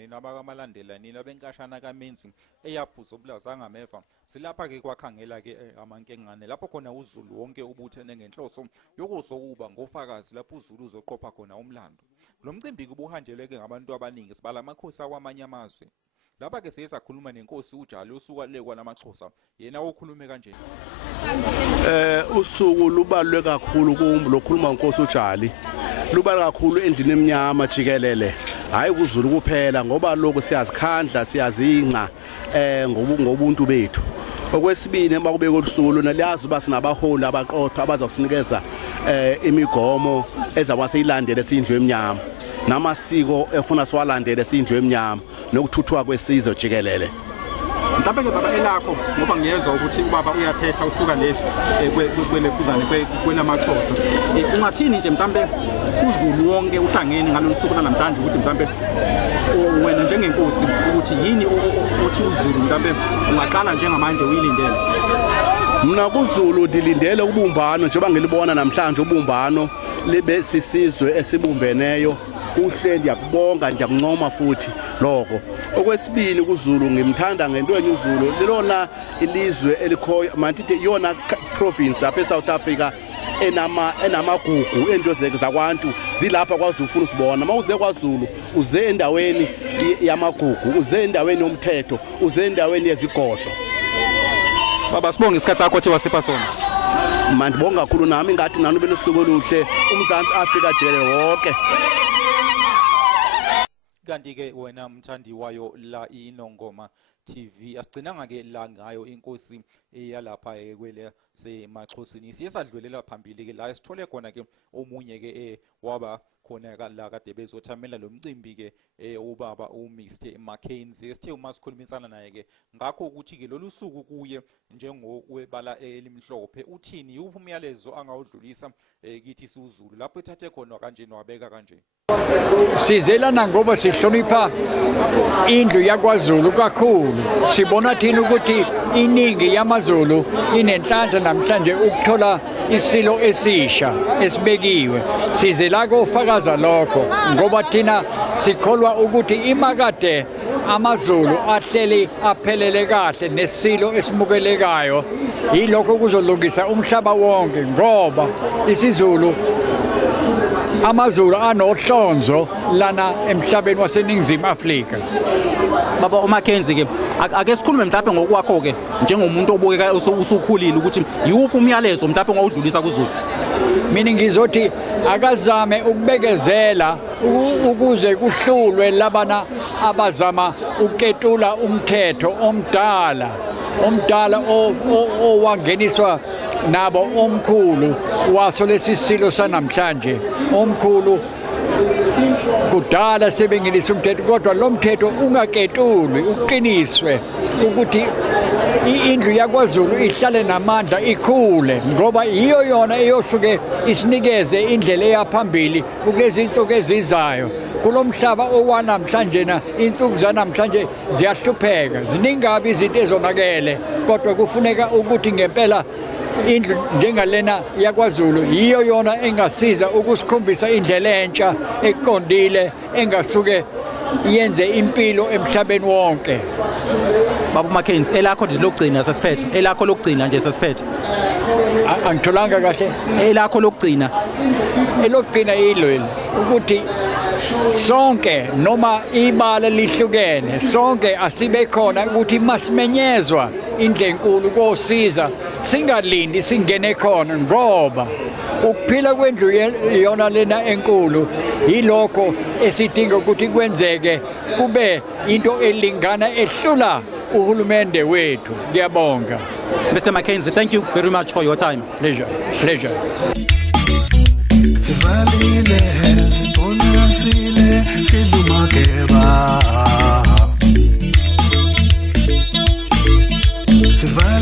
nini nabakamalandela nini abenkashana kaMnzu eyaphuza ubulaza ngameva silapha ke Kwakhangela ke amankengane lapho khona uZulu wonke ubuthene ngenhloso yokuzokuba ngofakazi lapho uZulu uzoqopha khona umlando lo mcimbi kubuhanjeleke ngabantu abaningi sibala amakhosi awamanye amazwe lapha ke siyakhuluma nenkosi uJali usuka lekwa namaXhosa yena okhulume kanje usuku lubalwe kakhulu lokhuluma inkosi uJali lubalwe kakhulu endlini emnyama jikelele hayi kuZulu kuphela ngoba lokho siyazikhandla siyazinca ngobuntu bethu okwesibili bakubeka usuku lona liyazi uba sinabaholi abaqotho abazosinikeza imigomo ezawaseyilandele sindlu emnyama namasiko efuna siwalandele sindlu emnyama nokuthuthwa kwesizwe jikelele mhlawumbe ke baba elakho ngoba ngiyezwa ukuthi ubaba uyathetha usuka le kwelephuzane kwenamaXhosa ungathini nje mhlawumbe uZulu wonke uhlangene ngalolu suku namhlanje ukuthi mhlawumbe wena njengenkosi ukuthi yini uthi uZulu mhlawumbe ungaqala njengamanje uyilindele mina kuZulu dilindele ubumbano njengoba ngilibona namhlanje ubumbano libe sisizwe esibumbeneyo uhle ngiyakubonga ngiyakuncoma futhi lokho okwesibili kuZulu ngimthanda ngento enye uZulu lelona ilizwe elikhoyo mantithi yona province apha eSouth Africa enamagugu endozeke zakwantu zilapha kwaZulu ufuna usibona mawuze kwaZulu uze endaweni yamagugu uze endaweni yomthetho uze endaweni yezigodlo baba sibonge isikhathi sakho othi wasipha sona mandibonga kakhulu nami ngathi nanu belusuku oluhle uMzantsi Afrika jikelele wonke kanti ke wena mthandi wayo la iNongoma TV asigcinanga ke la ngayo inkosi eyalapha kwele semaXhosini siyesadlulela phambili ke la sithole khona ke omunye ke waba khona la kade bezothamela lo mcimbi ke ubaba uMnzu Mackenzie sithe uma sikhulumisana naye ke ngakho ukuthi ke lolu suku kuye njengokwebala elimhlophe uthini uphi umyalezo angawudlulisa kithi siZulu lapho ethathe khona kanje nowabeka kanje sizelana ngoba sihlonipha indlu yakwaZulu kakhulu sibona thina ukuthi iningi yamaZulu inenhlanhla namhlanje ukuthola isilo esisha esibekiwe sizela kofakaza lokho ngoba thina sikholwa ukuthi imakade amaZulu ahleli aphelele kahle nesilo esimukelekayo yilokho kuzolungisa umhlaba wonke ngoba isiZulu amaZulu anohlonzo lana emhlabeni waseNingizimu Afrika baba uMackenzie ke ake sikhulume mhlawumbe ngokwakho ke njengomuntu obukeka usukhulile ukuthi yiwuphi umyalezo mhlawumbe ngawudlulisa kuZulu mina ngizothi akazame ukubekezela ukuze kuhlulwe labana abazama uketula umthetho omdala owangeniswa nabo omkhulu waso lesisilo sanamhlanje omkhulu kudala sebengenisa umthetho kodwa lo mthetho ungaketulwi uqiniswe ukuthi indlu yakwaZulu ihlale namandla ikhule ngoba iyo yona eyosuke isinikeze indlela eyaphambili kulezi insuku ezizayo kulomhlaba owanamhlanje na insuku zanamhlanje ziyahlupheka ziningabi izinto ezonakele kodwa kufuneka ukuthi ngempela indlu njengalena yakwaZulu yiyo yona engasiza ukusikhombisa indlela entsha eqondile engasuke yenze impilo emhlabeni wonke baba Mackenzie elakho nje lokugcina sasiphethe elakho lokugcina nje sasiphethe angitholanga kahle elakho lokugcina elokugcina yilweli ukuthi sonke noma ibala lihlukene sonke asibe khona ukuthi masimenyezwa indlenkulu kosiza singalindi singene khona ngoba ukuphila kwendlu yona lena enkulu yilokho esidinga ukuthi kwenzeke kube into elingana ehlula uhulumende wethu ngiyabonga Mr Mackenzie thank you very much for your time pleasure sivalile siponasile sidlumakeba